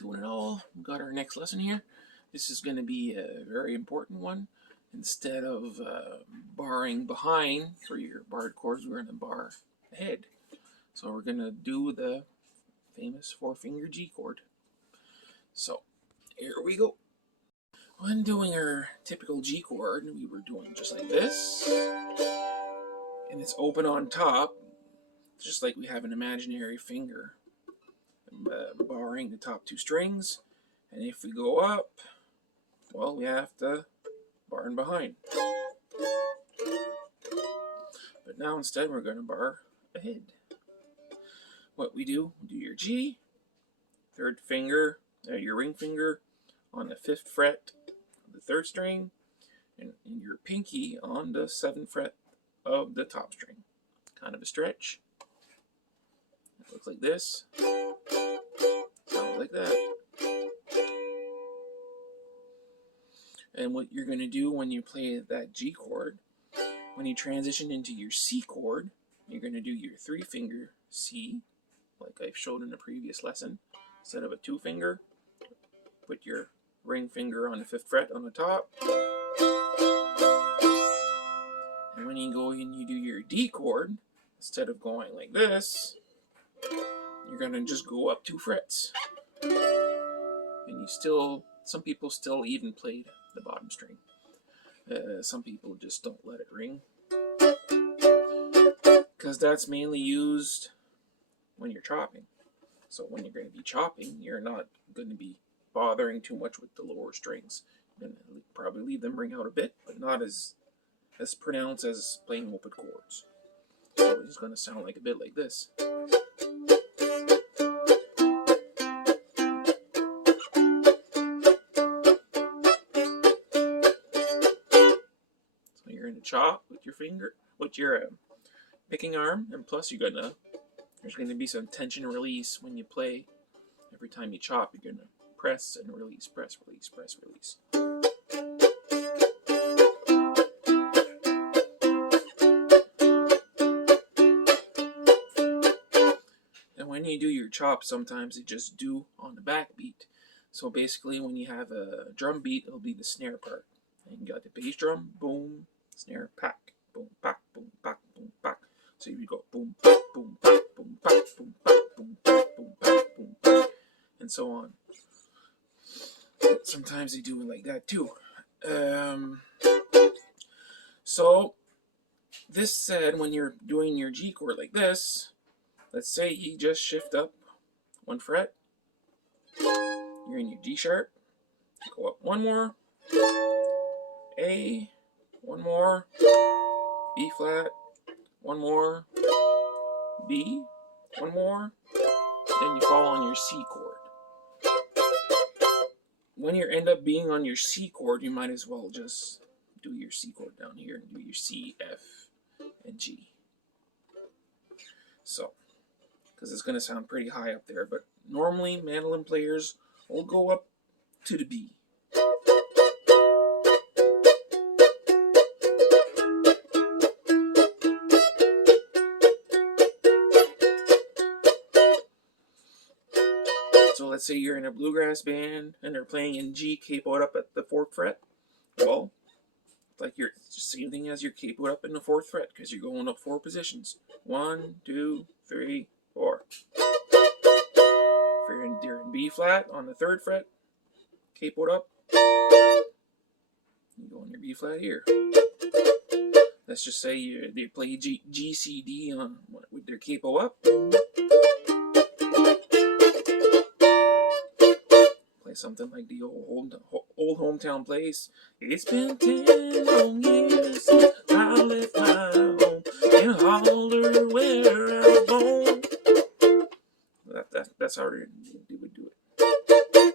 doing it all. We've got our next lesson here. This is going to be a very important one. Instead of barring behind for your barred chords, we're going to bar ahead. So we're going to do the famous 4-finger G chord. So here we go. When doing our typical G chord, we were doing just like this. And it's open on top, just like we have an imaginary finger barring the top 2 strings. And if we go up, well, we have to bar in behind. But now instead we're going to bar ahead. What we do your G, 3rd finger, your ring finger on the 5th fret of the 3rd string, and your pinky on the 7th fret of the top string. Kind of a stretch. It looks like this. Sounds like that. And what you're going to do when you play that G chord, when you transition into your C chord, you're going to do your 3-finger C, like I've showed in the previous lesson. Instead of a 2-finger, put your ring finger on the 5th fret on the top. And when you go and you do your D chord, instead of going like this, you're going to just go up 2 frets. And some people still even played the bottom string. Some people just don't let it ring, because that's mainly used when you're chopping. So when you're going to be chopping, you're not going to be bothering too much with the lower strings. And probably leave them ring out a bit, but not as pronounced as playing open chords. So it's going to sound like a bit like this. Chop with your finger, with your picking arm, and plus there's going to be some tension release when you play. Every time you chop, you're going to press and release, press, release, press, release. And when you do your chop, sometimes they just do on the backbeat. So basically, when you have a drum beat, it'll be the snare part. And you got the bass drum, boom, snare, pack, boom, pack, boom, pack, boom, pack. So you go boom, pack, boom, pack, boom, pack, boom, pack, boom, pack, boom, pack, boom, pack, and so on. Sometimes they do it like that too. So this said, when you're doing your G chord like this, let's say you just shift up 1 fret. You're in your G sharp. Go up 1 more. A. 1 more, B flat, 1 more, B, 1 more, then you fall on your C chord. When you end up being on your C chord, you might as well just do your C chord down here and do your C, F, and G. So, because it's going to sound pretty high up there, but normally mandolin players will go up to the B. So let's say you're in a bluegrass band and they're playing in G capoed up at the 4th fret. Well, it's like it's the same thing as your capoed up in the 4th fret, because you're going up 4 positions. 1, 2, 3, 4. If you're in B flat on the 3rd fret, capoed up, you go on your B flat here. Let's just say they play G, C, D with their capo up. Something like the old hometown place. It's been 10 long years since I left my home in a holler where I was born. That's how they would do it.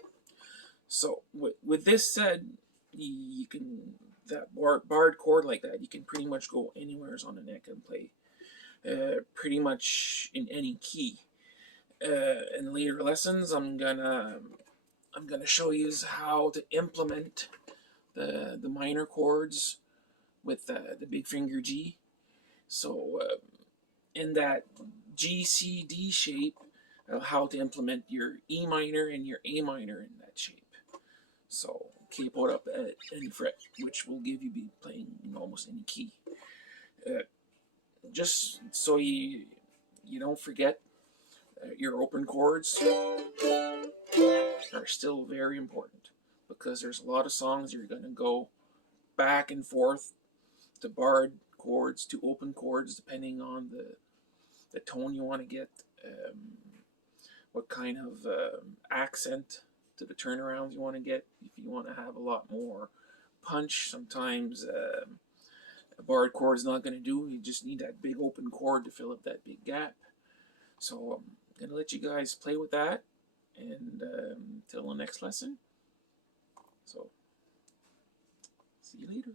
So with this said, you can that barred chord like that, you can pretty much go anywhere on the neck and play pretty much in any key. In later lessons, I'm gonna show you how to implement the minor chords with the big finger G. So in that G, C, D shape, how to implement your E minor and your A minor in that shape. So capo it up at any fret, which will give you be playing in almost any key. Just so you don't forget, your open chords are still very important, because there's a lot of songs you're going to go back and forth to barred chords to open chords, depending on the tone you want to get, what kind of accent to the turnarounds you want to get. If you want to have a lot more punch, sometimes a barred chord is not going to do. You just need that big open chord to fill up that big gap. So I'm going to let you guys play with that, and till the next lesson. So see you later.